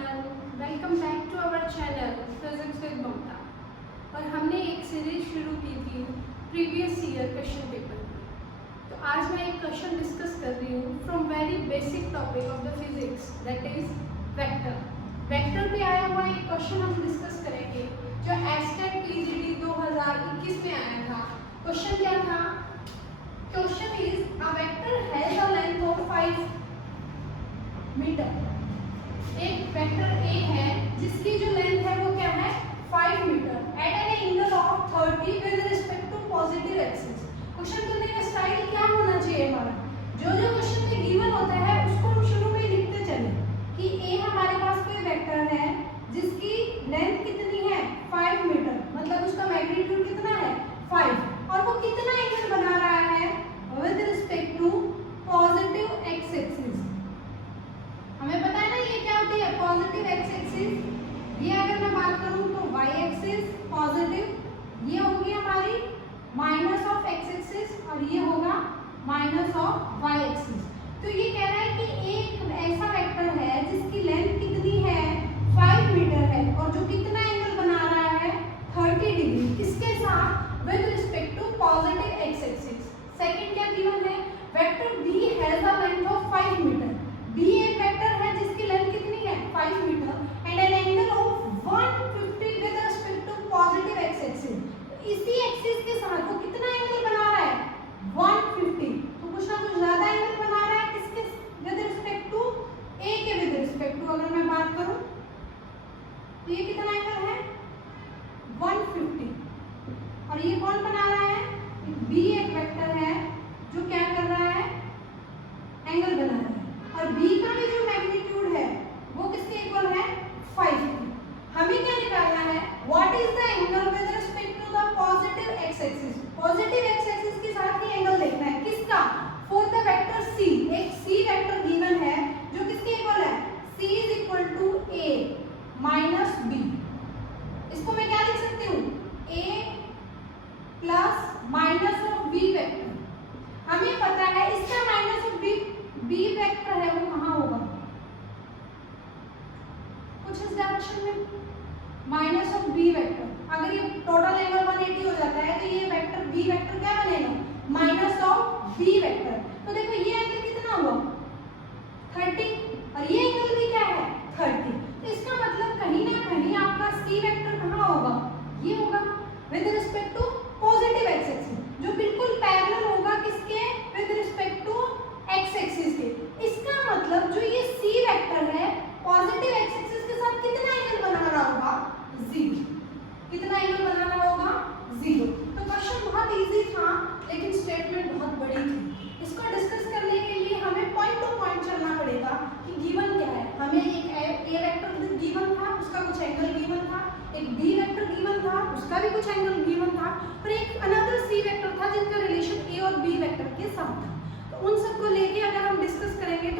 everyone, welcome back to our channel physics with Mamta. और हमने एक सीरीज शुरू की थी प्रीवियस ईयर क्वेश्चन पेपर में। तो आज मैं एक क्वेश्चन डिस्कस कर रही हूँ from very basic topic of the physics, that is vector. Vector पे आया हुआ एक क्वेश्चन हम डिस्कस करेंगे जो एस्टेट पीजीडी 2021 में आया था। क्वेश्चन क्या था? Question is a vector has a length of 5 meter. एक वेक्टर ए है जिसकी जो लेंथ है वो क्या है 5 meter at an angle of 30 with respect to positive axis. Question करने का स्टाइल क्या होना चाहिए हमारा? जो जो क्वेश्चन में गिवन होता है उसको हम शुरू में लिखते चले कि ए हमारे पास कोई वेक्टर है जिसकी लेंथ कितनी है 5 मीटर, मतलब उसका मैग्नीट्यूड कितना है 5, और वो कितना एंगल बना रहा है with respect to positive x axis. हमें पता है ना ये क्या होती है पॉजिटिव एक्स एक्सिस। ये अगर मैं बात करूं तो वाई एक्सिस पॉजिटिव, ये होगी हमारी माइनस ऑफ एक्स एक्सिस और ये होगा माइनस ऑफ वाई एक्सिस। तो ये कह रहा है कि एक ऐसा वेक्टर है जिसकी लेंथ कितनी है 5 मीटर है और जो कितना एंगल बना रहा है 30 डिग्री, किसके साथ with respect to positive x axis. Second क्या गिवन है? Vector B has a length of 5 meter. B एक वेक्टर है जिसकी लेंथ कितनी है 5 meter and an angle of 150 with respect to positive x axis. इसी एक्सिस के साथ वो कितना एंगल बना रहा है 150। तो कुछ ना कुछ ज्यादा एंगल बना रहा है किसके विद रिस्पेक्ट टू ए के विद रिस्पेक्ट टू। अगर मैं बात करूं तो ये कितना एंगल है 150 और ये कौन बना रहा है? बी एक वेक्टर है जो क्या कर रहा है एंगल बना रहा है और b का भी जो मैग्नीट्यूड है वो किसके इक्वल है 5 की। हमें क्या निकालना है what is the angle with respect to the positive x axis. Positive x axis के साथ ही एंगल देखना है किसका फॉर द वेक्टर c। एक c वेक्टर गिवन है जो किसके इक्वल है c is equal to a minus b। इसको मैं क्या लिख सकती हूँ a plus minus of b vector. हमें पता है इसका माइनस ऑफ b वेक्टर है वो कहाँ होगा कुछ इस डायरेक्शन में माइनस ऑफ b वेक्टर। अगर ये टोटल एंगल 180 हो जाता है तो ये वेक्टर b वेक्टर क्या बनेगा माइनस ऑफ b वेक्टर। तो देखो ये एंगल कितना हुआ 30 और ये एंगल भी क्या है 30। तो इसका मतलब कहीं ना कहीं आपका c वेक्टर कहाँ होगा ये होगा with respect to positive x axis जो बिल्कुल पैरेलल होगा किसके with respect to x axis के। इसका मतलब जो ये c वेक्टर है पॉजिटिव एक्स एक्सिस के साथ कितना एंगल बना रहा होगा 0। कितना एंगल बना रहा होगा 0। तो क्वेश्चन बहुत इजी था लेकिन स्टेटमेंट बहुत बड़ी थी। इसको डिस्कस करने के लिए हमें पॉइंट टू पॉइंट चलना पड़ेगा कि गिवन क्या है। हमें एक a वेक्टर गिवन था उसका कुछ एंगल गिवन था, एक b वेक्टर गिवन था उसका भी कुछ एंगल गिवन था, और एक अनदर c वेक्टर था जिनका रिलेशन a और b वेक्टर के साथ था। तो उन सबको लेके अगर हम डिस्कस करेंगे तो